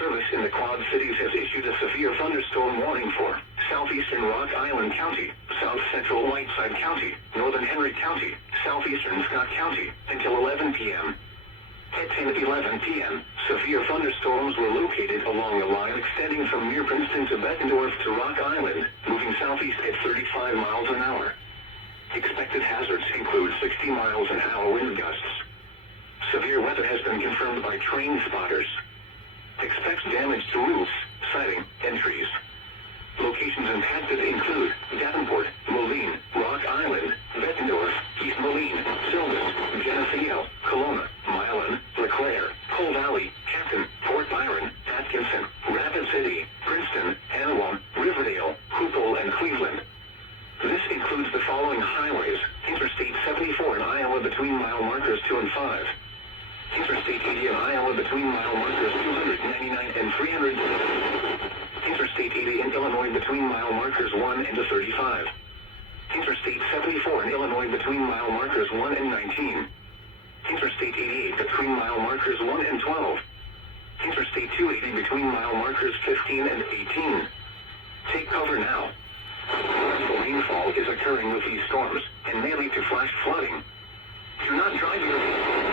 Service in the Quad Cities has issued a severe thunderstorm warning for southeastern Rock Island County, south central Whiteside County, northern Henry County, southeastern Scott County, until 11 p.m. At 10:11 p.m., severe thunderstorms were located along a line extending from near Princeton to Bettendorf to Rock Island, moving southeast at 35 miles an hour. Expected hazards include 60 miles an hour wind gusts. Severe weather has been confirmed by train spotters. Expects damage to roofs, siding, and trees. Locations impacted include Davenport, Moline, Rock Island, Bettendorf, East Moline, Sylvan, Geneseo, Kelowna, Milan, LeClaire, Coal Valley, Captain, Fort Byron, Atkinson, Rapid City, Princeton, Anawam, Riverdale, Hoopole, and Cleveland. This includes the following highways: Interstate 74 in Iowa between mile markers 2 and 5. Interstate 80 in Iowa between mile markers 299 and 300. Interstate 80 in Illinois between mile markers 1 and 35. Interstate 74 in Illinois between mile markers 1 and 19. Interstate 88 between mile markers 1 and 12. Interstate 280 between mile markers 15 and 18. Take cover now. Torrential rainfall is occurring with these storms and may lead to flash flooding. Do not drive your